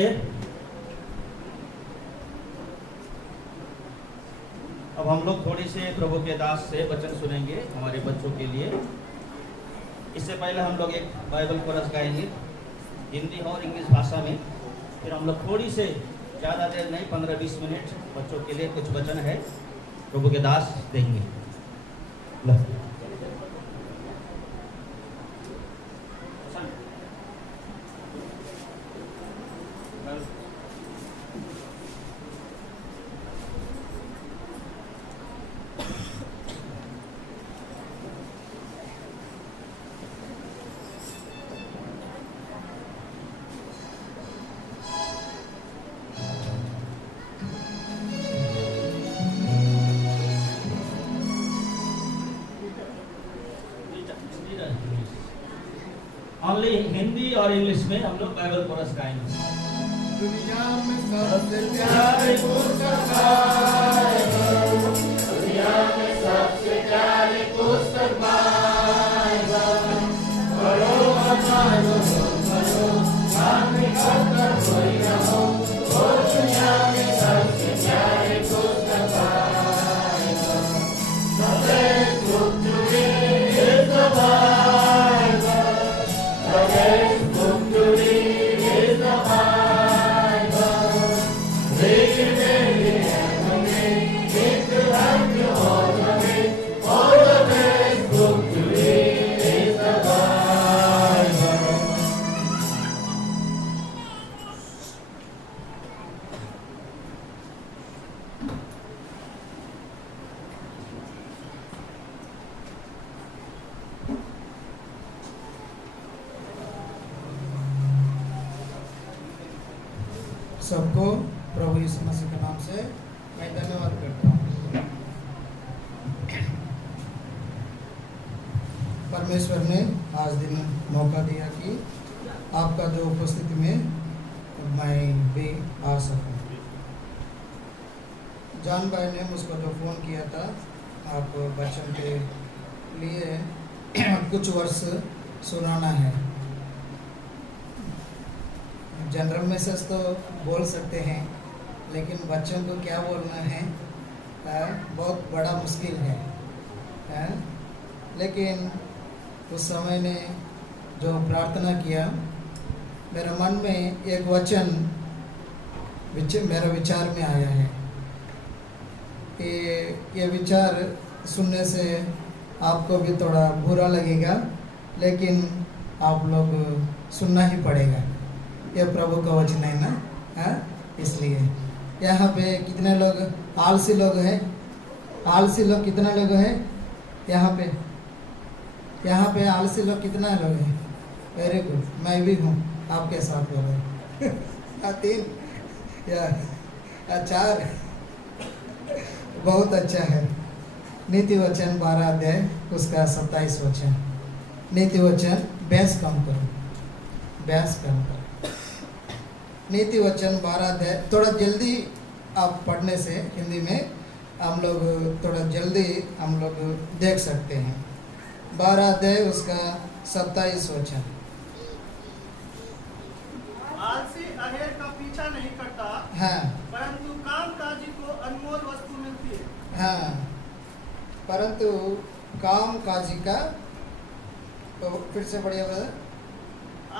जाइए। अब हम लोग थोड़ी से प्रभु के दास से वचन सुनेंगे हमारे बच्चों के लिए। इससे पहले हम लोग एक बाइबल कोरस गाएंगे हिंदी और इंग्लिश भाषा में। फिर हम लोग थोड़ी से ज़्यादा देर नहीं 15-20 मिनट बच्चों के लिए कुछ वचन है प्रभु के दास देंगे। ओनली हिंदी और इंग्लिश में हम लोग बाइबल कोरस गाएंगे। दुनिया में सबसे प्यारे पुस्तक बाइबल, दुनिया में सबसे प्यारे पुस्तक बाइबल। पढ़ो पढ़ो पढ़ो, सामने कर कोई न हो। वो दुनिया में सबसे प्यारे पुस्तक बाइबल। सबसे गुप्तुरी is the Bible. Subject book to read is the Bible. Read it daily and Monday. It will help you all the way. All the best book to read is the Bible. सबको प्रभु यीशु मसीह के नाम से मैं धन्यवाद करता हूँ। परमेश्वर ने आज दिन मौका दिया कि आपका जो उपस्थिति में मैं भी आ सकूं। जान भाई ने मुझको जो फ़ोन किया था आप बच्चों के लिए कुछ वर्ष सुनाना है। जनरल मैसेज तो बोल सकते हैं लेकिन बच्चों को क्या बोलना है बहुत बड़ा मुश्किल है। लेकिन उस समय ने जो प्रार्थना किया मेरे मन में एक वचन मेरे विचार में आया है कि ये विचार सुनने से आपको भी थोड़ा बुरा लगेगा लेकिन आप लोग सुनना ही पड़ेगा। ये प्रभु का वचन है ना, इसलिए यहाँ पे कितने लोग आलसी लोग हैं? आलसी लोग कितने लोग हैं यहाँ पे आलसी लोग कितना लोग हैं? वेरी गुड, मैं भी हूँ आपके साथ लोग 3 या 4 बहुत अच्छा है। नीति वचन 12 अध्याय उसका 27 वचन। नीति वचन बहस कम करो। नीति वचन 12 अध्याय थोड़ा जल्दी आप पढ़ने से हिंदी में हम लोग थोड़ा जल्दी हम लोग देख सकते हैं। 12 अध्याय उसका 27 वचन। आलसी अहेर का पीछा नहीं करता, हाँ, परंतु कामकाजी को अनमोल वस्तु मिलती है। हाँ, परंतु कामकाजी का, तो फिर से बढ़िया ब्रदर।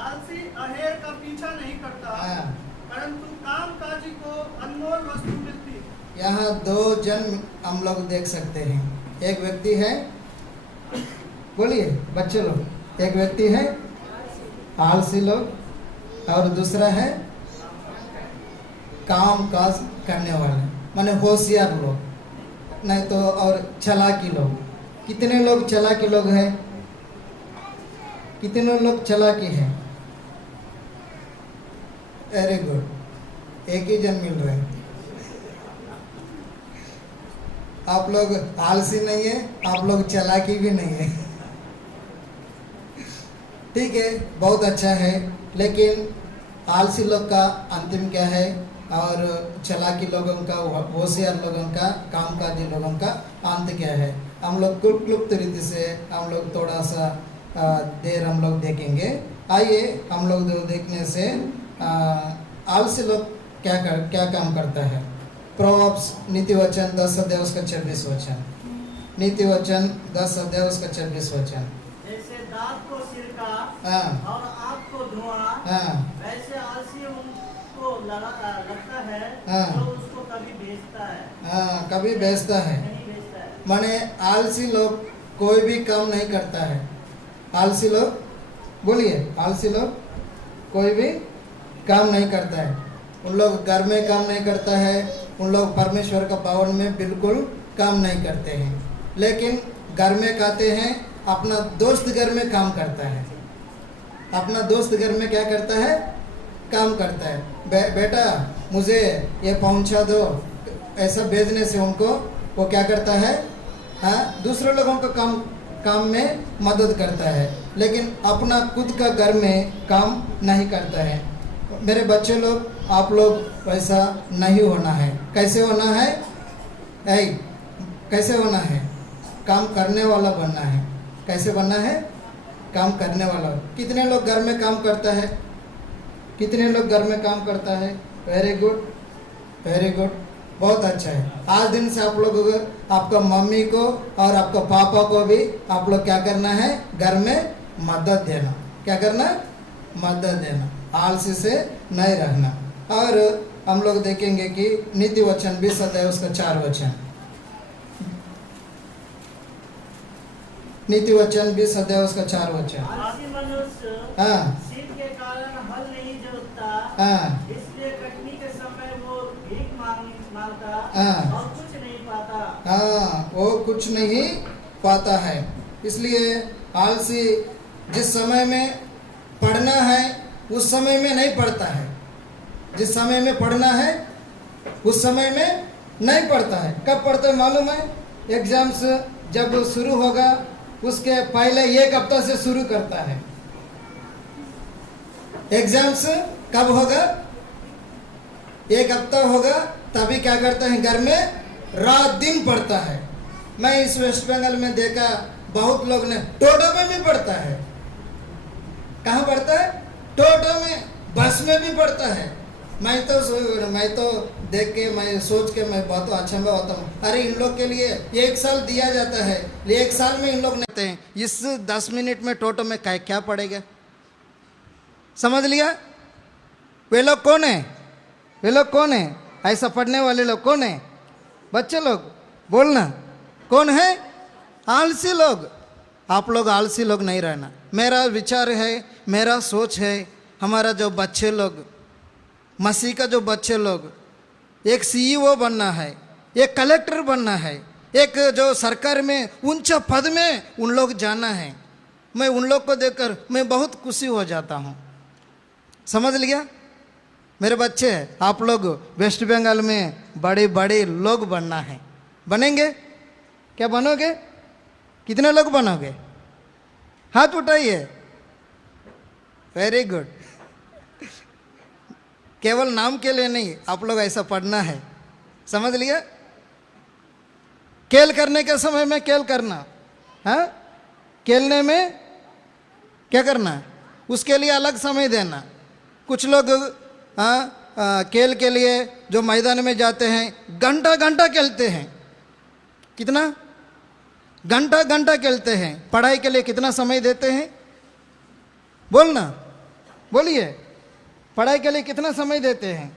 आलसी अहेर का पीछा नहीं करता, हाँ, परंतु कामकाजी को अनमोल वस्तु मिलती है। यहाँ 2 जन हम लोग देख सकते हैं। एक व्यक्ति है, बोलिए बच्चे लोग, एक व्यक्ति है आलसी लोग और दूसरा है काम काज करने वाले माने होशियार लोग, नहीं तो और चालाकी लोग। कितने लोग चालाकी लोग हैं? कितने लोग चालाकी हैं? वेरी गुड, एक ही जन मिल रहे हैं। आप लोग आलसी नहीं है, आप लोग चालाकी भी नहीं है। ठीक है, बहुत अच्छा है। लेकिन आलसी लोग का अंतिम क्या है और चालाकी लोगों का, होशियार लोगों का, कामकाजी लोगों का अंत क्या है? हम लोग क्लुप्त रीति से हम लोग थोड़ा सा देर हम लोग देखेंगे। आइए हम लोग देखने से आलसी लोग क्या काम करता है? प्रोवर्ब्स नीति वचन 10 अध्याय उसका 26 वचन, नीति वचन 10 अध्याय उसका 26 वचन। जैसे दांत को सिरका हाँ और आँख को धुआं, हाँ वैसे आलसी उनको लगता है हाँ। जो उसको कभी बेचता है, हाँ, कभी बेचता है। नहीं बेचता है। माने आलसी लोग कोई भी काम नहीं करता है। आलसी लोग, बोलिए, आलसी लोग कोई भी काम नहीं करता है। उन लोग घर में काम नहीं करता है, उन लोग परमेश्वर का भवन में बिल्कुल काम नहीं करते हैं। लेकिन घर में कहते हैं, अपना दोस्त घर में काम करता है। अपना दोस्त घर में क्या करता है? काम करता है। बेटा मुझे ये पहुंचा दो, ऐसा भेजने से उनको वो क्या करता है? हाँ, दूसरे लोगों का काम में मदद करता है, लेकिन अपना खुद का घर में काम नहीं करता है। मेरे बच्चे लोग, आप लोग वैसा नहीं होना है। कैसे होना है? कैसे होना है? काम करने वाला बनना है। कैसे बनना है? काम करने वाला। कितने लोग घर में काम करता है? कितने लोग घर में काम करता है? वेरी गुड, वेरी गुड, बहुत अच्छा है। आज दिन से आप लोग, आपका मम्मी को और आपका पापा को भी आप लोग क्या करना है? घर में मदद देना। क्या करना? मदद देना। आलसी से नहीं रहना। और हम लोग देखेंगे कि नीति वचन 20 अध्याय उसका 4 वचन, नीति वचन 20 अध्याय उसका 4 वचन। आलसी मनुष्य हाँ शीत के कारण हल नहीं जोतता, हाँ इसलिए कटनी के समय वो भीख मांगता हाँ। और कुछ नहीं पाता। हाँ, वो कुछ नहीं पाता है। इसलिए आलसी जिस समय में पढ़ना है उस समय में नहीं पढ़ता है। जिस समय में पढ़ना है उस समय में नहीं पढ़ता है। कब पढ़ता है मालूम है? एग्जाम्स जब शुरू होगा उसके पहले 1 हफ्ता से शुरू करता है। एग्जाम्स कब होगा? 1 हफ्ता होगा, तभी क्या करता है? घर में रात दिन पढ़ता है। मैं इस वेस्ट बंगाल में देखा, बहुत लोग ने टोटो में भी पढ़ता है। कहाँ पढ़ता है? टोटो में, बस में भी पढ़ता है। मैं तो देख के, मैं सोच के मैं बहुत अच्छा में होता हूँ। अरे इन लोग के लिए 1 साल दिया जाता है, 1 साल में इन लोग नहीं हैं। इस 10 मिनट में टोटो में क्या पड़ेगा? समझ लिया? वे लोग कौन है? वे लोग कौन है? ऐसा पढ़ने वाले लोग कौन है? बच्चे लोग, बोलना कौन है? आलसी लोग। आप लोग आलसी लोग नहीं रहना। मेरा विचार है, मेरा सोच है, हमारा जो बच्चे लोग, मसीह का जो बच्चे लोग, एक सीईओ बनना है, एक कलेक्टर बनना है, एक जो सरकार में ऊंचा पद में उन लोग जाना है। मैं उन लोग को देखकर मैं बहुत खुशी हो जाता हूँ। समझ लिया मेरे बच्चे? आप लोग वेस्ट बंगाल में बड़े बड़े लोग बनना है। बनेंगे? क्या बनोगे? कितने लोग बनोगे? हाथ उठाइए। Very good. केवल नाम के लिए नहीं, आप लोग ऐसा पढ़ना है। समझ लिया? खेल करने के समय में खेल करना, हाँ, खेलने में क्या करना, उसके लिए अलग समय देना। कुछ लोग खेल के लिए जो मैदान में जाते हैं घंटा घंटा खेलते हैं। कितना घंटा घंटा खेलते हैं। पढ़ाई के लिए कितना समय देते हैं? बोलना, बोलिए। पढ़ाई के लिए कितना समय देते हैं?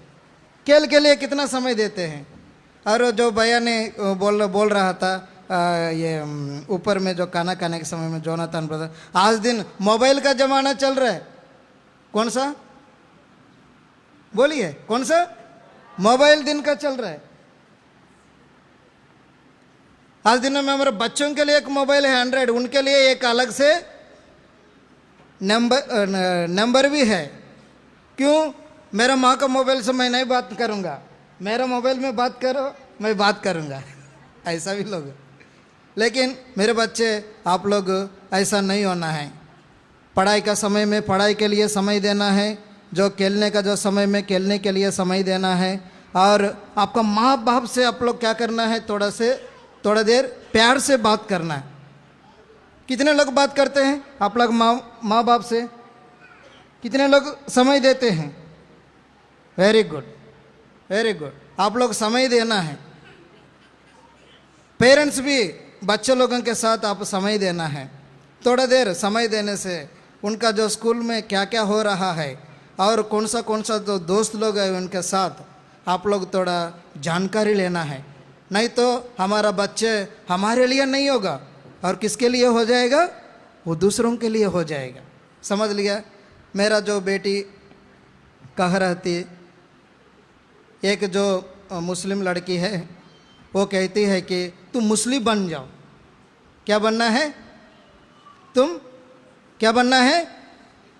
खेल के लिए कितना समय देते हैं? और जो भैया ने बोल रहा था ये ऊपर में जो खाना खाने के समय में जोनाथन ब्रदर, आज दिन मोबाइल का जमाना चल रहा है। कौन सा? बोलिए, कौन सा? मोबाइल दिन का चल रहा है। आज दिन में हमारे बच्चों के लिए एक मोबाइल है एंड्रॉइड, उनके लिए एक अलग से नंबर भी है। क्यों? मेरा माँ का मोबाइल से मैं नहीं बात करूँगा, मेरा मोबाइल में बात करो, मैं बात करूँगा। ऐसा भी लोग। लेकिन मेरे बच्चे, आप लोग ऐसा नहीं होना है। पढ़ाई का समय में पढ़ाई के लिए समय देना है, जो खेलने का जो समय में खेलने के लिए समय देना है। और आपका माँ बाप से आप लोग क्या करना है? थोड़ा देर प्यार से बात करना है। कितने लोग बात करते हैं आप लोग माँ बाप से? कितने लोग समय देते हैं? Very good, very good. आप लोग समय देना है, पेरेंट्स भी बच्चे लोगों के साथ आप समय देना है। थोड़ा देर समय देने से उनका जो स्कूल में क्या क्या हो रहा है और कौन सा जो दोस्त लोग हैं उनके साथ आप लोग थोड़ा जानकारी लेना है। नहीं तो हमारा बच्चे हमारे लिए नहीं होगा और किसके लिए हो जाएगा, वो दूसरों के लिए हो जाएगा। समझ लिया। मेरा जो बेटी कह रही थी, एक जो मुस्लिम लड़की है वो कहती है कि तुम मुस्लिम बन जाओ। क्या बनना है? तुम क्या बनना है?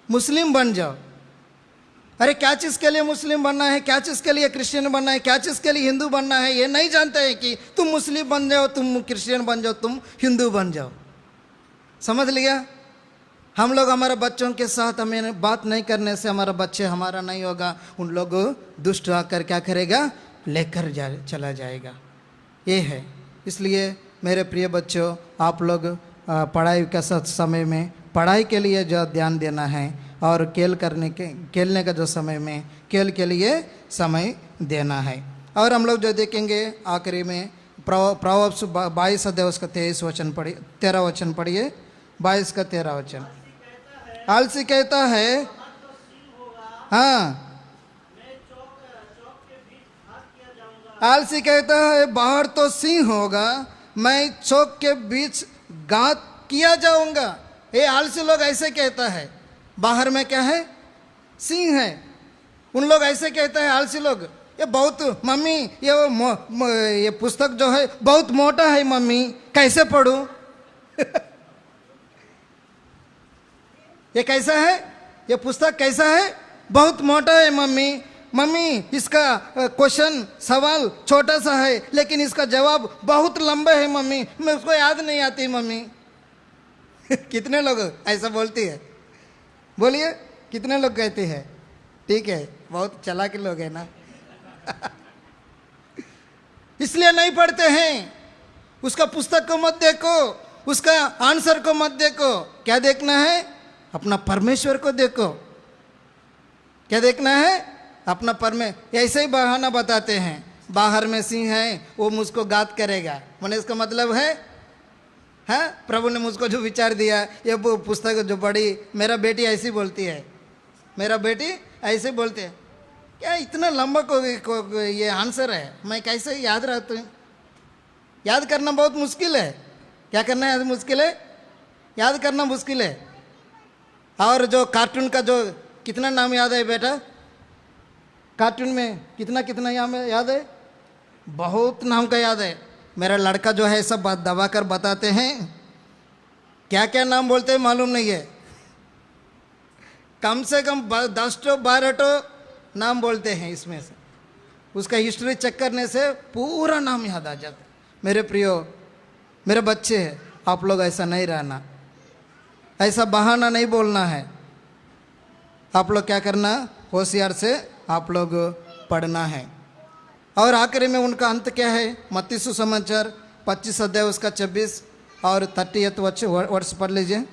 मुस्लिम बन जाओ। अरे क्या चीज़ के लिए मुस्लिम बनना है, क्या चीज़ के लिए क्रिश्चियन बनना है, क्या चीज़ के लिए हिंदू बनना है, ये नहीं जानते हैं कि तुम मुस्लिम बन जाओ, तुम क्रिश्चियन बन जाओ, तुम हिंदू बन जाओ। समझ लिया। हम लोग हमारे बच्चों के साथ हमें बात नहीं करने से हमारा बच्चे हमारा नहीं होगा, उन लोग दुष्ट आकर क्या करेगा, लेकर चला जाएगा। ये है। इसलिए मेरे प्रिय बच्चों, आप लोग पढ़ाई के साथ समय में पढ़ाई के लिए जो ध्यान देना है और खेलने का जो समय में खेल के लिए समय देना है। और हम लोग जो देखेंगे आखिरी में प्रोवर्ब्स 22 अध्याय उसका 13 वचन पढ़िए। 22 का 13 वचन। आलसी कहता है, हाँ, आलसी कहता है बाहर तो सिंह होगा, मैं चौक के बीच घात किया जाऊंगा। ये आलसी लोग ऐसे कहता है, बाहर में क्या है, सिंह है। उन लोग ऐसे कहते हैं आलसी लोग, ये बहुत मम्मी ये पुस्तक जो है बहुत मोटा है मम्मी, कैसे पढ़ूं? ये कैसा है, ये पुस्तक कैसा है, बहुत मोटा है मम्मी। मम्मी इसका क्वेश्चन सवाल छोटा सा है लेकिन इसका जवाब बहुत लंबा है मम्मी, मैं उसको याद नहीं आती मम्मी। कितने लोग ऐसा बोलती है? बोलिए, कितने लोग कहते हैं? ठीक है, बहुत चालाक लोग हैं ना। इसलिए नहीं पढ़ते हैं। उसका पुस्तक को मत देखो, उसका आंसर को मत देखो। क्या देखना है? अपना परमेश्वर को देखो। क्या देखना है? अपना ऐसे ही बहाना बताते हैं, बाहर में सिंह है, वो मुझको घात करेगा। मैंने इसका मतलब है, हाँ, प्रभु ने मुझको जो विचार दिया, ये पुस्तक जो पढ़ी, मेरा बेटी ऐसी बोलती है, मेरा बेटी ऐसे बोलते हैं। क्या इतना लंबा को ये आंसर है, मैं कैसे याद रखता हूँ? याद करना बहुत मुश्किल है। क्या करना है? मुश्किल है, याद करना मुश्किल है। और जो कार्टून का जो कितना नाम याद है बेटा? कार्टून में कितना कितना याद है? बहुत नाम का याद है। मेरा लड़का जो है सब दबा कर बताते हैं, क्या क्या नाम बोलते हैं मालूम नहीं है। कम से कम 10-12 नाम बोलते हैं इसमें से। उसका हिस्ट्री चेक करने से पूरा नाम याद आ जाता है। मेरे प्रियो, मेरे बच्चे, आप लोग ऐसा नहीं रहना, ऐसा बहाना नहीं बोलना है। आप लोग क्या करना, होशियार से आप लोग पढ़ना है। और आखिरी में उनका अंत क्या है? मत्ती सुसमाचार 25 अध्याय उसका 26 और 30 वर्ष पढ़ लीजिए।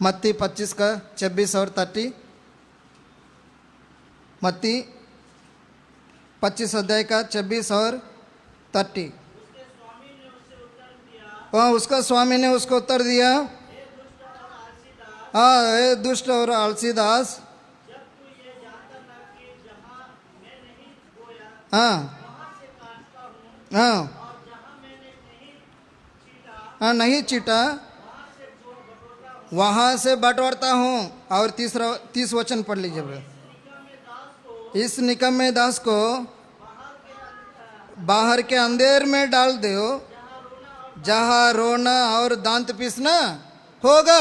मत्ती 25 का 26 और 30। मत्ती 25 अध्याय का 26 और 30। वहाँ उसका स्वामी ने उसको उत्तर दिया, हाँ, हे दुष्ट और आलसी दास, हाँ हाँ हाँ, नहीं चीटा वहाँ से बटोरता हूँ। और 30 वचन पढ़ लीजिए। इस निकम्मे दास को बाहर के अंधेर में डाल दो, जहाँ रोना और दांत पीसना होगा।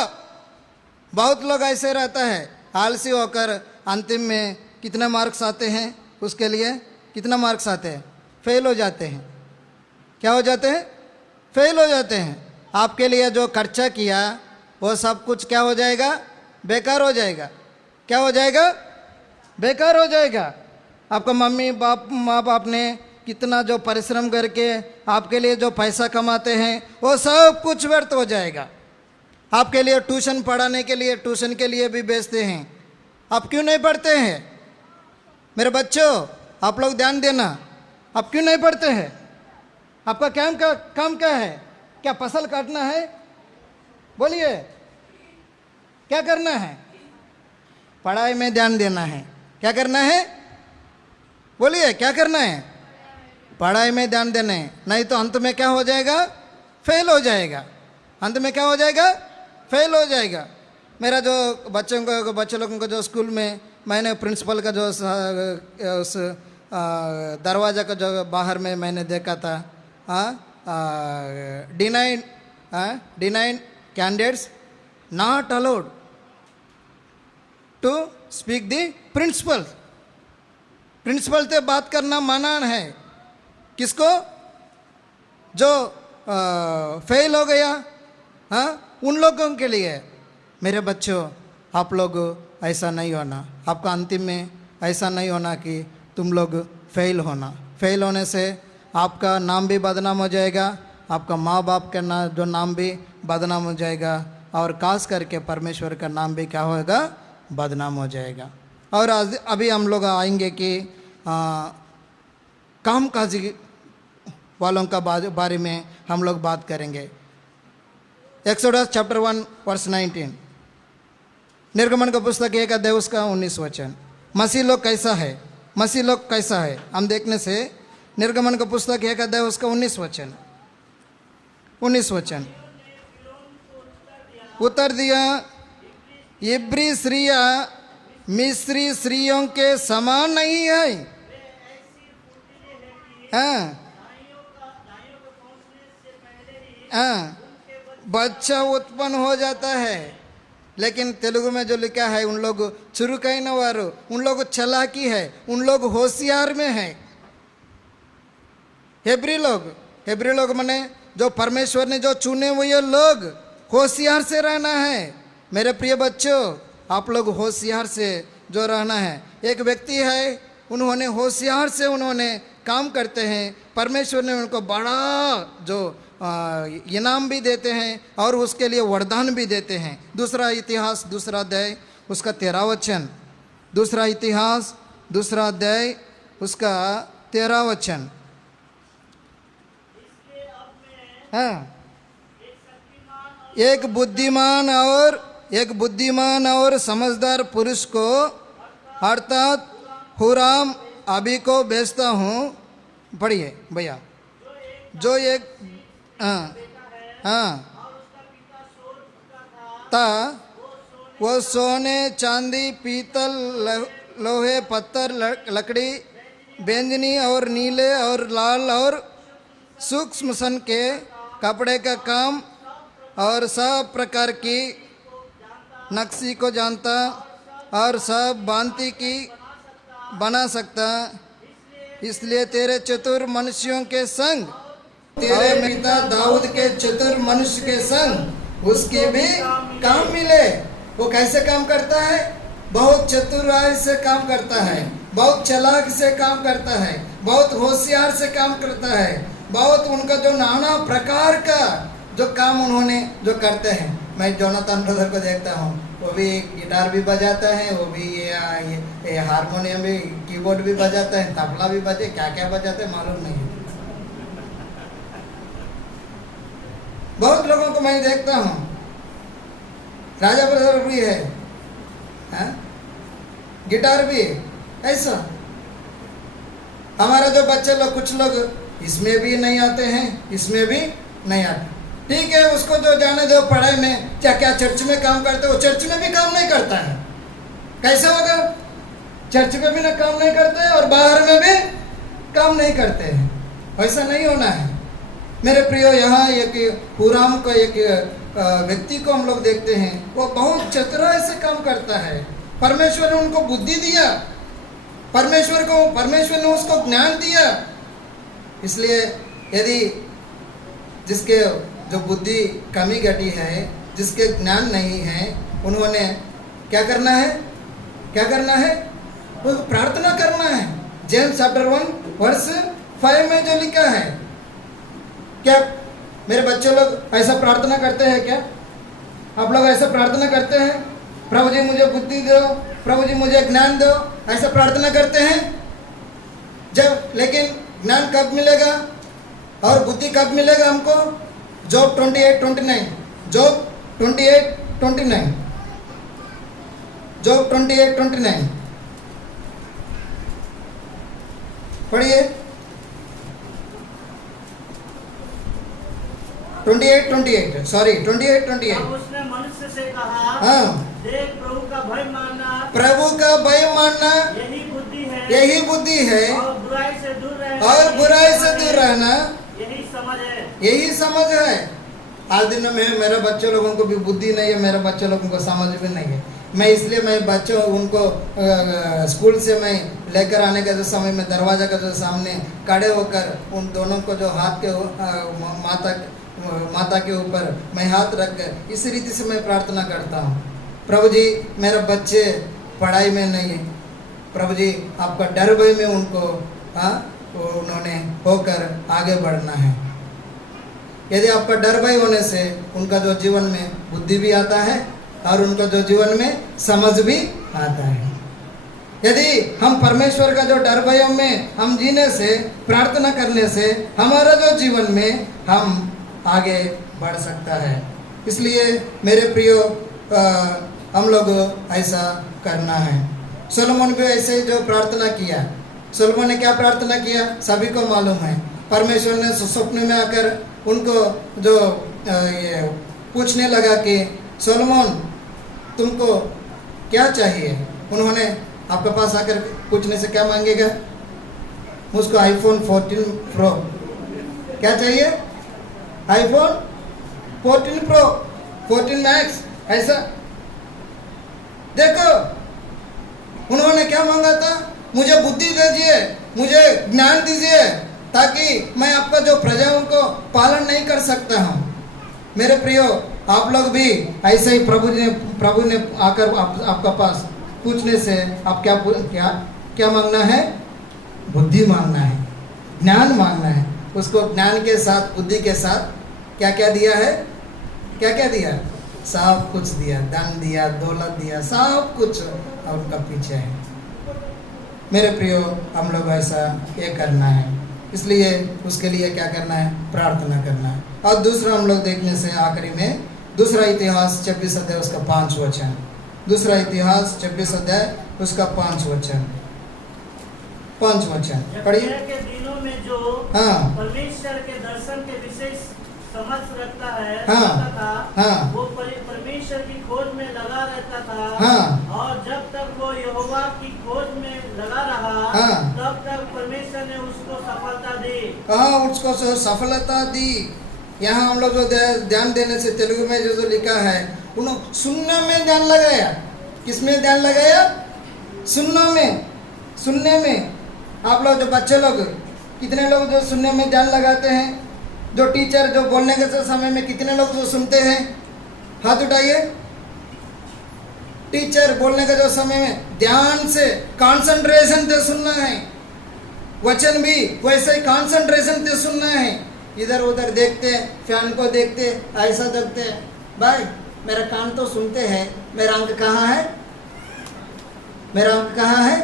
बहुत लोग ऐसे रहता है, आलसी होकर अंतिम में कितने मार्क्स आते हैं, उसके लिए कितना मार्क्स आते हैं? फेल हो जाते हैं। क्या हो जाते हैं? फेल हो जाते हैं। आपके लिए जो खर्चा किया वो सब कुछ क्या हो जाएगा? बेकार हो जाएगा। क्या हो जाएगा? बेकार हो जाएगा। आपका माँ बाप ने कितना जो परिश्रम करके आपके लिए जो पैसा कमाते हैं वो सब कुछ व्यर्थ हो जाएगा। आपके लिए ट्यूशन पढ़ाने के लिए, ट्यूशन के लिए भी भेजते हैं, आप क्यों नहीं पढ़ते हैं? मेरे बच्चों आप लोग ध्यान देना, आप क्यों नहीं पढ़ते हैं? आपका काम क्या है? क्या फसल काटना है? बोलिए, क्या करना है? पढ़ाई में ध्यान देना है। क्या करना है? बोलिए, क्या करना है? पढ़ाई में ध्यान देना है, नहीं तो अंत में क्या हो जाएगा? फेल हो जाएगा। अंत में क्या हो जाएगा? फेल हो जाएगा। मेरा जो बच्चे लोगों को जो स्कूल में मैंने प्रिंसिपल का जो उस दरवाज़ा का जो बाहर में मैंने देखा था, denied candidates not allowed to speak the principal से बात करना मना है। किसको? जो फेल हो गया, उन लोगों के लिए। मेरे बच्चों आप लोग ऐसा नहीं होना, आपका अंतिम में ऐसा नहीं होना कि तुम लोग फेल होना। फेल होने से आपका नाम भी बदनाम हो जाएगा, आपका माँ बाप का जो नाम भी बदनाम हो जाएगा, और खास करके परमेश्वर का नाम भी क्या होगा? बदनाम हो जाएगा। और अभी हम लोग आएंगे कि कामकाजी वालों का बारे में हम लोग बात करेंगे। एक्सोडस चैप्टर 1 वर्स 19, निर्गमन का पुस्तक 1 अध्याय उसका 19 वचन। मसीह लोग कैसा है? मसीह लोग कैसा है हम देखने से निर्गमन का पुस्तक 1 अध्याय उसका 19 वचन। उत्तर दिया, इब्री स्त्रियां मिस्री स्त्रियों के समान नहीं है। बच्चा उत्पन्न हो जाता है, लेकिन तेलुगु में जो लिखा है, उन लोग चुरुकैन वारू, उन लोग चालाकी है, उन लोग होशियार में है। हेब्री लोग माने जो परमेश्वर ने जो चुने हुए लोग, होशियार से रहना है। मेरे प्रिय बच्चों, आप लोग होशियार से जो रहना है। एक व्यक्ति है, उन्होंने होशियार से उन्होंने काम करते हैं, परमेश्वर ने उनको बड़ा जो इनाम भी देते हैं और उसके लिए वरदान भी देते हैं। दूसरा इतिहास 2 अध्याय उसका 13 वचन। दूसरा इतिहास 2 अध्याय उसका 13 वचन। एक बुद्धिमान और समझदार पुरुष को अर्थात हुराम अभी को भेजता हूँ। पढ़िए भैया। जो एक वो सोने चांदी पीतल लोहे पत्थर लकड़ी बैंगनी और नीले और लाल और सूक्ष्म सन के कपड़े का काम और सब प्रकार की नक्शी को जानता और सब भांति की बना सकता। इसलिए तेरे चतुर मनुष्यों के संग, तेरे पिता दाऊद के चतुर मनुष्य के संग उसके भी काम मिले। वो कैसे काम करता है? बहुत चतुराई से काम करता है, बहुत चालाक से काम करता है, बहुत होशियार से काम करता है, बहुत उनका जो नाना प्रकार का जो काम उन्होंने जो करते हैं। मैं जोनाथन ब्रदर को देखता हूँ, वो भी गिटार भी बजाता है, वो भी ये हारमोनियम भी, कीबोर्ड भी बजाता है, तबला भी बजे, क्या क्या बजाते हैं मालूम नहीं। बहुत लोगों को मैं देखता हूँ, राजा ब्रदर भी है, गिटार भी ऐसा। हमारे जो बच्चे लोग, कुछ लोग इसमें भी नहीं आते हैं, इसमें भी नहीं आते। ठीक है, उसको जो जाने दो पढ़ाई में, क्या क्या चर्च में काम करते, वो चर्च में भी काम नहीं करता है। कैसे होगा? चर्च में भी ना काम नहीं करते और बाहर में भी काम नहीं करते हैं। ऐसा नहीं होना है मेरे प्रियो। यहाँ एक हुराम को एक व्यक्ति को हम लोग देखते हैं, वो बहुत चतुराई से काम करता है। परमेश्वर ने उनको बुद्धि दिया, परमेश्वर ने उसको ज्ञान दिया। इसलिए यदि जिसके जो बुद्धि कमी घटी है, जिसके ज्ञान नहीं है, उन्होंने क्या करना है? वो प्रार्थना करना है। जेम्स चैप्टर 1 वर्स 5 में जो लिखा है, क्या मेरे बच्चे लोग ऐसा प्रार्थना करते हैं? क्या आप लोग ऐसा प्रार्थना करते हैं? प्रभु जी मुझे बुद्धि दो, प्रभु जी मुझे ज्ञान दो, ऐसा प्रार्थना करते हैं जब, लेकिन ज्ञान कब मिलेगा और बुद्धि कब मिलेगा हमको? जॉब 28:29, जॉब 28:29, जॉब 28:29 पढ़िए। 28:28 सॉरी 28:28। तब उसने मनुष्य से कहा, हाँ, देख प्रभु का भय मानना, प्रभु का भय मानना यही बुद्धि है, यही बुद्धि है, और बुराई से दूर रहना, और बुराई से दूर रहना यही समझ है। यही समझ है। आज दिन में मेरे बच्चों लोगों को भी बुद्धि नहीं है, मेरे बच्चों लोगों को समझ भी नहीं है। मैं इसलिए मैं बच्चों उनको स्कूल से मैं लेकर आने के जो समय में दरवाजा का जो सामने खड़े होकर उन दोनों को जो हाथ के माता के ऊपर मैं हाथ रख कर इस रीति से मैं प्रार्थना करता हूँ, प्रभु जी मेरे बच्चे पढ़ाई में नहीं है, प्रभु जी आपका डर भय में उनको उन्होंने होकर आगे बढ़ना है। यदि आपका डर भय होने से उनका जो जीवन में बुद्धि भी आता है और उनका जो जीवन में समझ भी आता है। यदि हम परमेश्वर का जो डर भय में हम जीने से, प्रार्थना करने से हमारा जो जीवन में हम आगे बढ़ सकता है। इसलिए मेरे प्रियो हम लोग ऐसा करना है। सोलोमन भी ऐसे जो प्रार्थना किया, सोलोमन ने क्या प्रार्थना किया सभी को मालूम है। परमेश्वर ने स्वप्न में आकर उनको जो ये पूछने लगा कि सोलोमन तुमको क्या चाहिए, उन्होंने आपके पास आकर पूछने से क्या मांगेगा? मुझको आईफोन 14 प्रो क्या चाहिए? आईफोन 14 प्रो 14 मैक्स ऐसा। देखो उन्होंने क्या मांगा था? मुझे बुद्धि दीजिए, मुझे ज्ञान दीजिए ताकि मैं आपका जो प्रजाओं को पालन नहीं कर सकता हूँ। मेरे प्रियो आप लोग भी ऐसे ही प्रभु ने आकर आपका पास पूछने से आप क्या मांगना है? बुद्धि मांगना है, ज्ञान मांगना है। उसको ज्ञान के साथ बुद्धि के साथ क्या क्या दिया है? क्या क्या दिया? सब कुछ दिया, धन दिया, दौलत दिया, सब कुछ और उनका पीछे है। मेरे प्रियो हम लोग ऐसा ये करना है, इसलिए उसके लिए क्या करना है? प्रार्थना करना है। और दूसरा हम लोग देखने से आखिरी में दूसरा इतिहास 26 अध्याय उसका 5 वचन, दूसरा इतिहास 26 अध्याय उसका 5 वचन पढ़िए। के दिनों में जो परमेश्वर के दर्शन के विषय समझ रखता है वो परमेश्वर की खोज में लगा रहता था। और जब तक वो यहोवा की खोज में लगा रहा तब तक परमेश्वर ने उसको सफलता दी। उसको सफलता दी। यहाँ हम लोग जो ध्यान देने से तेलुगु में जो लिखा है, उन्होंने सुनने में ध्यान लगाया। किसमें ध्यान लगाया? सुनने में। आप लोग जो बच्चे लोग, कितने लोग जो सुनने में ध्यान लगाते हैं? जो टीचर जो बोलने के समय में कितने लोग जो सुनते हैं? हाथ उठाइए। टीचर बोलने के जो समय में ध्यान से कंसंट्रेशन से सुनना है। वचन भी वैसे ही कंसंट्रेशन से सुनना है। इधर उधर देखते, फैन को देखते, ऐसा देखते, भाई मेरा कान तो सुनते हैं, मेरा अंक कहाँ है? मेरा अंक कहाँ है?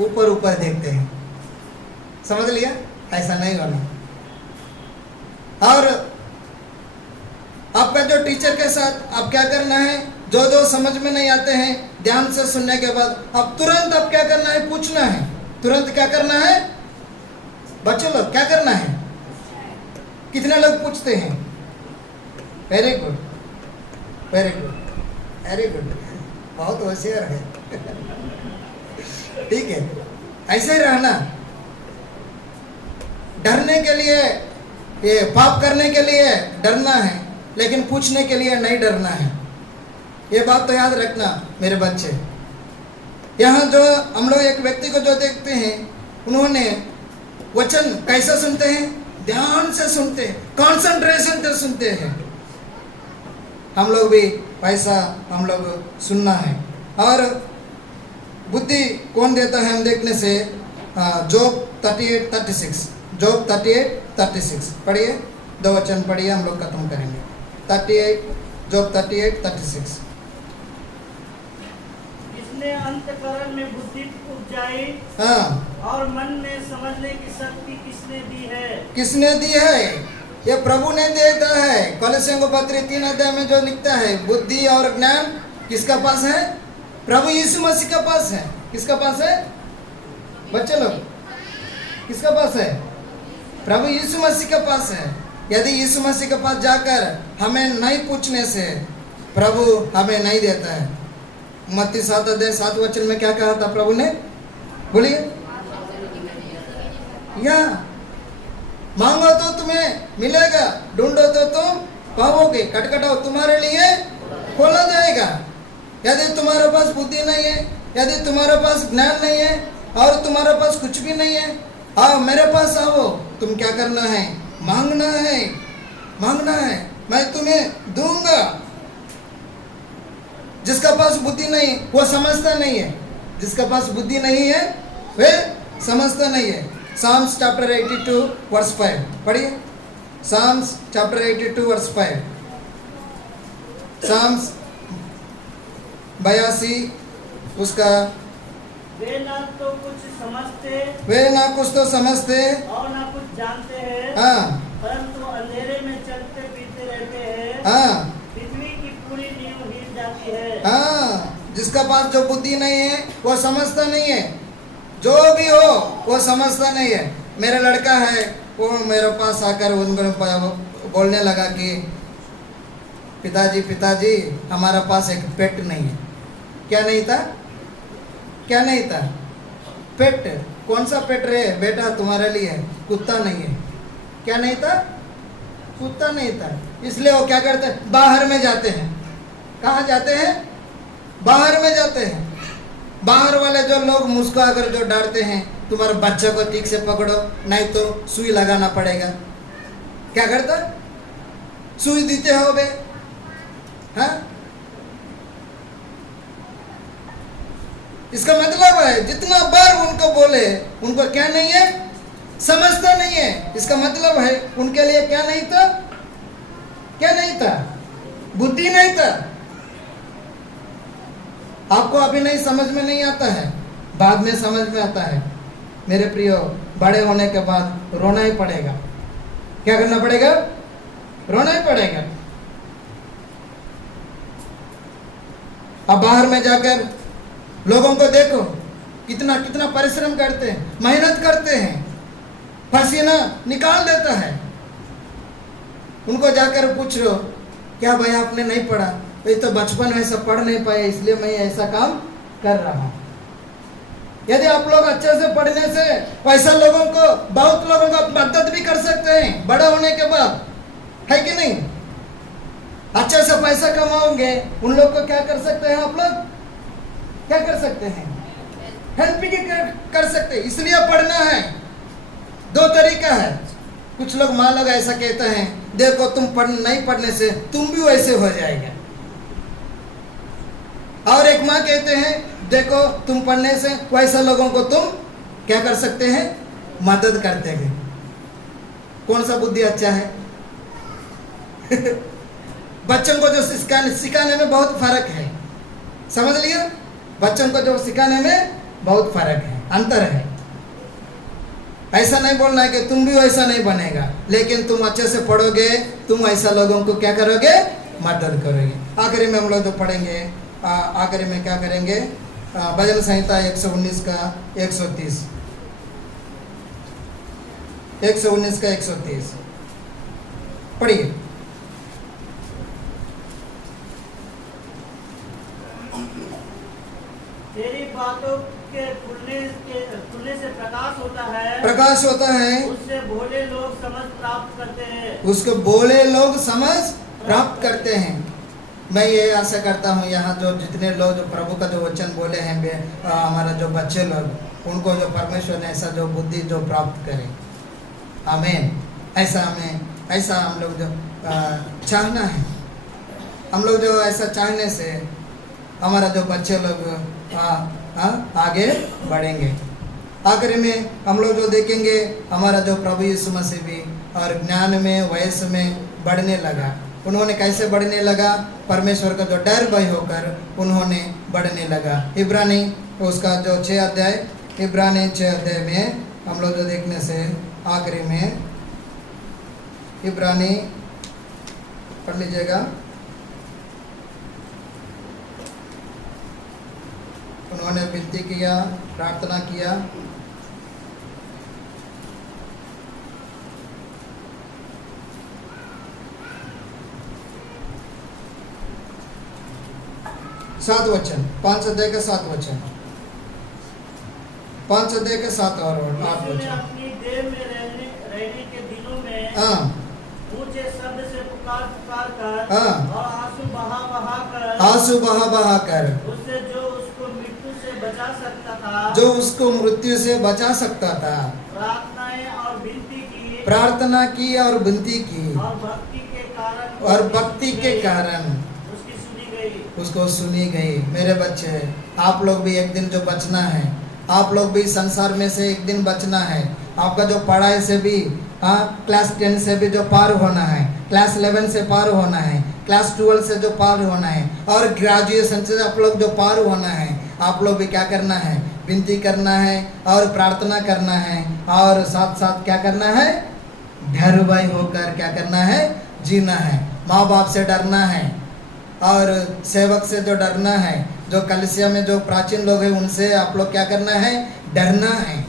ऊपर ऊपर देखते हैं। समझ लिया? ऐसा नहीं होना। और आपका जो टीचर के साथ आप क्या करना है? जो समझ में नहीं आते हैं, ध्यान से सुनने के बाद अब तुरंत आप क्या करना है? पूछना है। तुरंत क्या करना है? बच्चों लोग क्या करना है? कितने लोग पूछते हैं? Very good, very good, very good, बहुत होशियार है। ठीक है, ऐसे ही रहना। डरने के लिए, ये पाप करने के लिए डरना है, लेकिन पूछने के लिए नहीं डरना है। ये बात तो याद रखना मेरे बच्चे। यहाँ जो हम लोग एक व्यक्ति को जो देखते हैं, उन्होंने वचन कैसे सुनते हैं? ध्यान से सुनते हैं, कंसंट्रेशन से सुनते हैं। हम लोग भी वैसा हम लोग सुनना है। और बुद्धि कौन देता है? हम देखने से जॉब 38:36, जॉब 38:36 पढ़िए। 2 वचन पढ़िए, हम लोग खत्म करेंगे। 38, जॉब 38:36। किसने अंतकरण में बुद्धि उपजाई हाँ, और मन में समझने की शक्ति किसने दी है? किसने दी है? ये प्रभु ने देता है। कॉलोसियों को पत्र 3 अध्याय में जो लिखता है, बुद्धि और ज्ञान किसका पास है? प्रभु यीशु मसीह के पास है। किसका पास है बच्चे लोग? किसका पास है? प्रभु यीशु मसीह के पास है। यदि यीशु मसीह के पास जाकर हमें नहीं पूछने से प्रभु हमें नहीं देता है। मत्ती 7 अध्याय 7 वचन में क्या कहा था प्रभु ने? बोलिए। या मांगो तो तुम्हें मिलेगा, ढूंढो तो तुम पाओगे, खटखटाओ तुम्हारे लिए खोला जाएगा। यदि तुम्हारे पास बुद्धि नहीं है, यदि तुम्हारे पास ज्ञान नहीं है और तुम्हारे पास कुछ भी नहीं है, आओ मेरे पास आओ। तुम क्या करना है? मांगना है, मांगना है, मैं तुम्हें दूंगा। जिसका पास बुद्धि नहीं वो समझता नहीं है। जिसका पास बुद्धि नहीं है वे समझता नहीं है। Psalms chapter 82 verse 5 पढ़िए। Psalms chapter 82 verse 5। Psalms 82 उसका वे ना तो कुछ समझते, वे ना कुछ तो समझते और ना कुछ जानते हैं, हाँ, परंतु अंधेरे में चलते फिरते रहते हैं। हाँ, पृथ्वी की पूरी नींव हिल जाती है। हाँ। जिसका पास जो बुद्धि नहीं है वो समझता नहीं है। जो भी हो वो समझता नहीं है। मेरा लड़का है, वो मेरे पास आकर उनको बोलने लगा कि पिताजी पिताजी हमारा पास एक पेट नहीं है। क्या नहीं था? क्या नहीं था? पेट। कौन सा पेट रे बेटा तुम्हारे लिए? कुत्ता नहीं है। क्या नहीं था? कुत्ता नहीं था। इसलिए वो क्या करते हैं? बाहर में जाते हैं। कहाँ जाते हैं? बाहर में जाते हैं। बाहर वाले जो लोग मुस्कुराकर जो डांटते हैं, तुम्हारे बच्चे को ठीक से पकड़ो नहीं तो सुई लगाना पड़ेगा। क्या करता? सुई देते हो बे? हाँ? इसका मतलब है जितना बार उनको बोले उनको क्या नहीं है? समझता नहीं है। इसका मतलब है उनके लिए क्या नहीं था? क्या नहीं था? बुद्धि नहीं था। आपको अभी नहीं समझ में नहीं आता है, बाद में समझ में आता है। मेरे प्रियो, बड़े होने के बाद रोना ही पड़ेगा। क्या करना पड़ेगा? रोना ही पड़ेगा। अब बाहर में जाकर लोगों को देखो कितना कितना परिश्रम करते हैं, मेहनत करते हैं, पसीना निकाल देता है। उनको जाकर पूछ लो, क्या भाई आपने नहीं पढ़ा? ये तो बचपन में सब पढ़ नहीं पाए इसलिए मैं ऐसा काम कर रहा हूं। यदि आप लोग अच्छे से पढ़ने से पैसा लोगों को, बहुत लोगों को मदद भी कर सकते हैं बड़ा होने के बाद, है कि नहीं? अच्छे से पैसा कमाओगे, उन लोग को क्या कर सकते हैं आप लोग? क्या कर सकते हैं? हेल्प भी कर सकते हैं। इसलिए पढ़ना है। दो तरीका है। कुछ लोग माँ लोग ऐसा कहते हैं, देखो तुम नहीं पढ़ने से तुम भी वैसे हो जाएगा। और एक माँ कहते हैं, देखो तुम पढ़ने से वैसा लोगों को तुम क्या कर सकते हैं? मदद करते हैं। कौन सा बुद्धि अच्छा है? बच्चों को जो सिखाने में बहुत फर्क है। समझ लिया? बच्चों को जो सिखाने में बहुत फर्क है, अंतर है। ऐसा नहीं बोलना है कि तुम भी वैसा नहीं बनेगा, लेकिन तुम अच्छे से पढ़ोगे, तुम ऐसा लोगों को क्या करोगे? मदद करोगे। आखिरी में हम लोग जो पढ़ेंगे, आखिरी में क्या करेंगे? भजन संहिता 119 का 130, 119 का 130 पढ़िए। तेरी बातों के खुलने से प्रकाश होता है। प्रकाश होता है। उससे भोले लोग समझ प्राप्त करते हैं। उसको भोले लोग समझ प्राप्त करते हैं। मैं ये आशा करता हूँ यहाँ जो जितने लोग जो प्रभु का जो वचन बोले हैं, हमारा जो बच्चे लोग, उनको जो परमेश्वर ने ऐसा जो बुद्धि जो प्राप्त करे। आमीन। ऐसा हम लोग जो चाहना है, हम लोग जो ऐसा चाहने से हमारा जो बच्चे लोग आगे बढ़ेंगे। आखिर में हम लोग जो देखेंगे, हमारा जो प्रभु यीशु मसीह भी और ज्ञान में, वयस में बढ़ने लगा। उन्होंने कैसे बढ़ने लगा? परमेश्वर का जो डर भय होकर उन्होंने बढ़ने लगा। इब्रानी उसका जो 6 अध्याय, इब्रानी 6 अध्याय में हम लोग जो देखने से आखिरी में इब्रानी पढ़ लीजिएगा। उन्होंने विनती किया, प्रार्थना किया। सात वचन, 5 अध्याय के 7 वचन, 5 अध्याय के 7 और 8 यीशु ने वचन। अपनी देह में रहने के दिनों में हाँ ऊंचे शब्द से पुकार कर हाँ। और आंसू बहा कर आंसू बहा कर उससे जो उसको मृत्यु से बचा सकता था, जो उसको मृत्यु से बचा सकता था, प्रार्थनाएं और विनती की, प्रार्थना की और विनती की, और भक्ति के कारण उसकी सुनी गई। उसको सुनी गई। मेरे बच्चे, आप लोग भी एक दिन जो बचना है, आप लोग भी संसार में से एक दिन बचना है। आपका जो पढ़ाई से भी क्लास 10 से भी जो पार होना है, क्लास 11 से पार होना है, क्लास 12 से जो पार होना है, और ग्रेजुएशन से आप लोग जो पार होना है, आप लोग भी क्या करना है? विनती करना है और प्रार्थना करना है, और साथ साथ क्या करना है? डर भय होकर क्या करना है? जीना है। माँ बाप से डरना है, और सेवक से जो डरना है, जो कलीसिया में जो प्राचीन लोग हैं उनसे आप लोग क्या करना है? डरना है।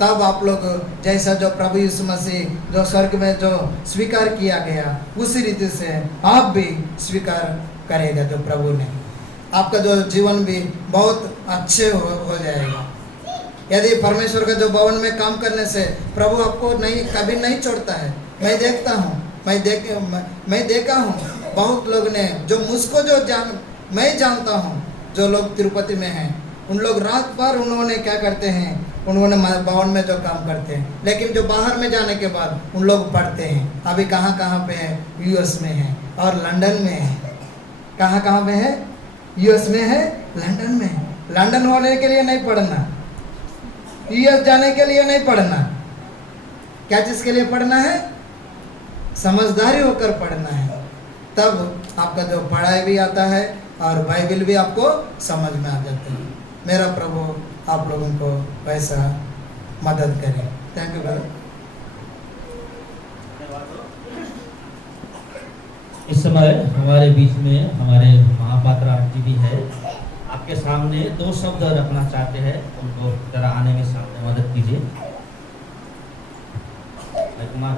तब आप लोग जैसा जो प्रभु यीशु मसीह जो स्वर्ग में जो स्वीकार किया गया, उसी रीति से आप भी स्वीकार करेगा। जो प्रभु ने आपका जो जीवन भी बहुत अच्छे हो जाएगा। यदि परमेश्वर का जो भवन में काम करने से प्रभु आपको कभी नहीं छोड़ता है। मैं देखता हूँ, मैं देखा हूँ बहुत लोग ने जो मुझको जो मैं जानता हूँ, जो लोग तिरुपति में हैं, उन लोग रात भर उन्होंने क्या करते हैं? उन्होंने भवन में जो काम करते हैं, लेकिन जो बाहर में जाने के बाद उन लोग पढ़ते हैं। अभी कहाँ पे है? यूएस में है और लंदन में है। कहाँ पे है? यूएस में है, लंदन में है। लंदन होने के लिए नहीं पढ़ना, यूएस जाने के लिए नहीं पढ़ना। क्या चीज़ के लिए पढ़ना है? समझदारी होकर पढ़ना है। तब आपका जो पढ़ाई भी आता है और बाइबल भी आपको समझ में आ जाती है। मेरा प्रभु आप लोगों को वैसा मदद करे। Thank you brother. इस समय हमारे बीच में हमारे महापात्रा आंटी भी है। आपके सामने 2 शब्द रखना चाहते हैं, उनको जरा आने में सामने मदद कीजिए। कुमार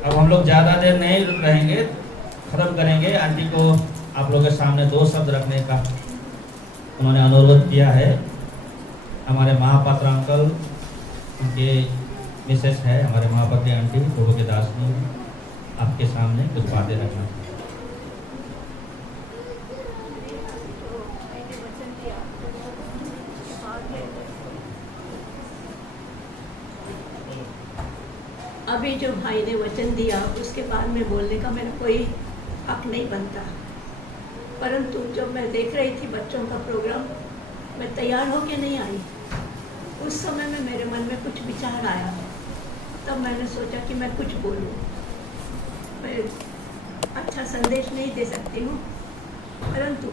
अब हम लोग ज़्यादा देर नहीं रहेंगे, ख़त्म करेंगे। आंटी को आप लोगों के सामने 2 शब्द रखने का उन्होंने अनुरोध किया है। हमारे महापात्र अंकल, उनके मिसेस है हमारे महापात्री आंटी प्रभु के दास ने आपके सामने कुछ बातें रखना। अभी जो भाई ने वचन दिया उसके बाद में बोलने का मेरा कोई हक नहीं बनता, परंतु जब मैं देख रही थी बच्चों का प्रोग्राम, मैं तैयार होके नहीं आई। उस समय में मेरे मन में कुछ विचार आया, तब मैंने सोचा कि मैं कुछ बोलूं। मैं अच्छा संदेश नहीं दे सकती हूँ, परंतु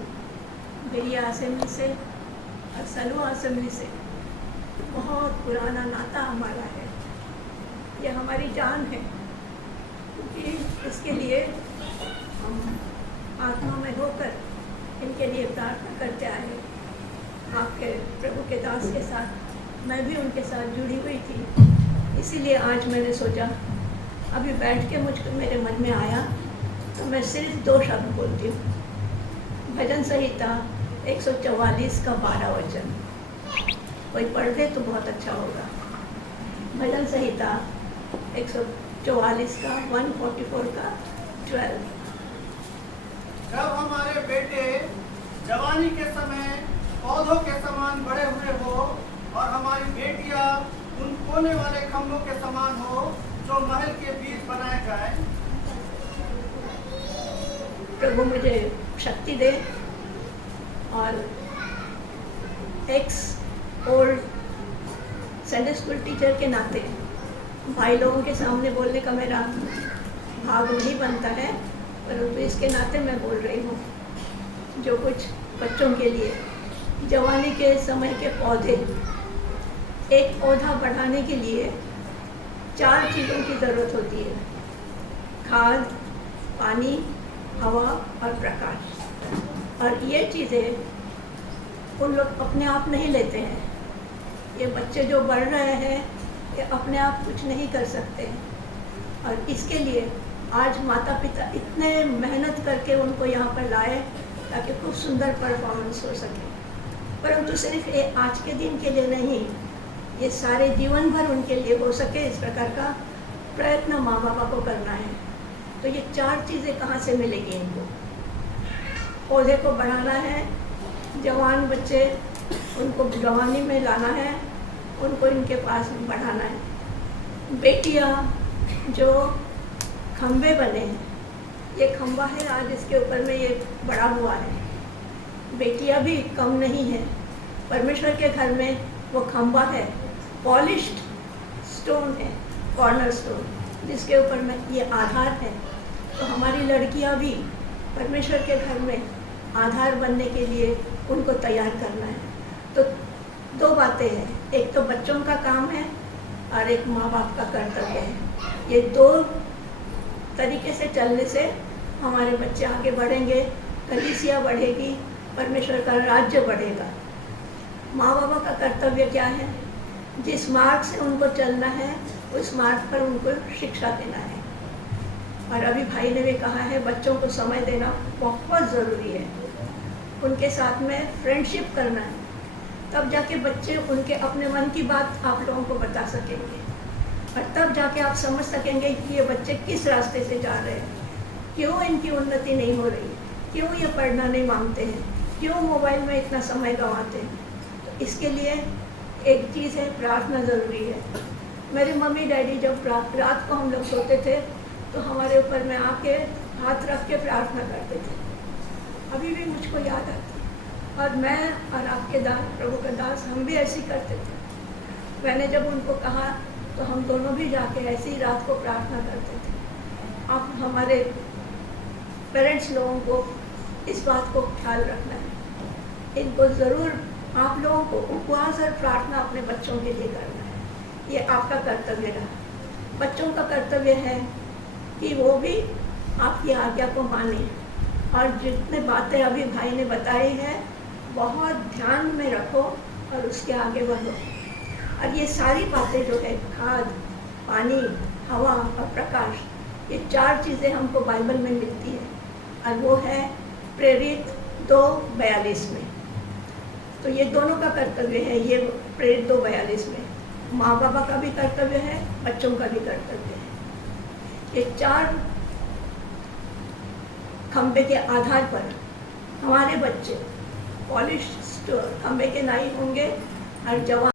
बेरिया असेंबली से और सलवा असेंबली से बहुत पुराना नाता हमारा है। ये हमारी जान है, क्योंकि इसके लिए हम आत्मा में होकर इनके लिए प्रार्थना करते आए। आपके प्रभु के दास के साथ मैं भी उनके साथ जुड़ी हुई थी, इसीलिए आज मैंने सोचा अभी बैठ के मुझको मेरे मन में आया तो मैं सिर्फ 2 शब्द बोलती हूँ। भजन संहिता 144 का 12 वचन कोई पढ़ दे तो बहुत अच्छा होगा। भजन संहिता 44 का, 144 का, 12। जब हमारे बेटे जवानी के समय पौधों के समान बड़े हुए हो और हमारी बेटियां उन कोने वाले खम्भों के समान हो जो महल के बीच बनाए गए। प्रभु मुझे शक्ति दे और x old Sunday school teacher के नाते भाई लोगों के सामने बोलने का मेरा भाग नहीं बनता है, परंतु इसके नाते मैं बोल रही हूँ। जो कुछ बच्चों के लिए जवानी के समय के पौधे, एक पौधा बढ़ाने के लिए 4 चीज़ों की ज़रूरत होती है: खाद, पानी, हवा और प्रकाश। और ये चीज़ें उन लोग अपने आप नहीं लेते हैं। ये बच्चे जो बढ़ रहे हैं ये अपने आप कुछ नहीं कर सकते हैं। और इसके लिए आज माता पिता इतने मेहनत करके उनको यहाँ पर लाए ताकि खूब सुंदर परफॉर्मेंस हो सके। परंतु सिर्फ ये आज के दिन के लिए नहीं, ये सारे जीवन भर उनके लिए हो सके, इस प्रकार का प्रयत्न माँ बाबा को करना है। तो ये 4 चीज़ें कहाँ से मिलेगी इनको? पौधे को बढ़ाना है, जवान बच्चे उनको जवानी में लाना है, उनको इनके पास बढ़ाना है। बेटियाँ जो खम्भे बने हैं, ये खम्बा है आज इसके ऊपर में ये बड़ा हुआ है। बेटियाँ भी कम नहीं है। परमेश्वर के घर में वो खम्बा है, पॉलिश्ड स्टोन है, कॉर्नर स्टोन, जिसके ऊपर में ये आधार है। तो हमारी लड़कियाँ भी परमेश्वर के घर में आधार बनने के लिए उनको तैयार करना है। तो 2 बातें हैं, एक तो बच्चों का काम है और एक माँ बाप का कर्तव्य है। ये 2 तरीके से चलने से हमारे बच्चे आगे बढ़ेंगे, कलीसिया बढ़ेगी, परमेश्वर का राज्य बढ़ेगा। माँ बाबा का कर्तव्य क्या है? जिस मार्ग से उनको चलना है उस मार्ग पर उनको शिक्षा देना है। और अभी भाई ने भी कहा है, बच्चों को समय देना बहुत ज़रूरी है। उनके साथ में फ्रेंडशिप करना है, तब जाके बच्चे उनके अपने मन की बात आप लोगों को बता सकेंगे। और तब जाके आप समझ सकेंगे कि ये बच्चे किस रास्ते से जा रहे हैं, क्यों इनकी उन्नति नहीं हो रही, क्यों ये पढ़ना नहीं मांगते हैं, क्यों मोबाइल में इतना समय गंवाते हैं। तो इसके लिए एक चीज़ है, प्रार्थना ज़रूरी है। मेरे मम्मी डैडी जब रात को हम लोग सोते थे तो हमारे ऊपर में आके हाथ रख के प्रार्थना करते थे। अभी भी मुझको याद आती है। और मैं और आपके दास, प्रभु का दास, हम भी ऐसे ही करते थे। मैंने जब उनको कहा तो हम दोनों भी जाके ऐसी ही रात को प्रार्थना करते थे। आप हमारे पेरेंट्स लोगों को इस बात को ख्याल रखना है। इनको ज़रूर आप लोगों को उपवास और प्रार्थना अपने बच्चों के लिए करना है। ये आपका कर्तव्य रहा। बच्चों का कर्तव्य है कि वो भी आपकी आज्ञा को माने और जितने बातें अभी भाई ने बताई है बहुत ध्यान में रखो और उसके आगे बढ़ो। और ये सारी बातें जो है, खाद, पानी, हवा और प्रकाश, ये 4 चीज़ें हमको बाइबल में मिलती है। और वो है प्रेरित 2:42 में। तो ये दोनों का कर्तव्य है। ये प्रेरित 2:42 में माँ बाबा का भी कर्तव्य है, बच्चों का भी कर्तव्य है। ये 4 खंबे के आधार पर हमारे बच्चे पॉलिश खंबे के नहीं होंगे और जवान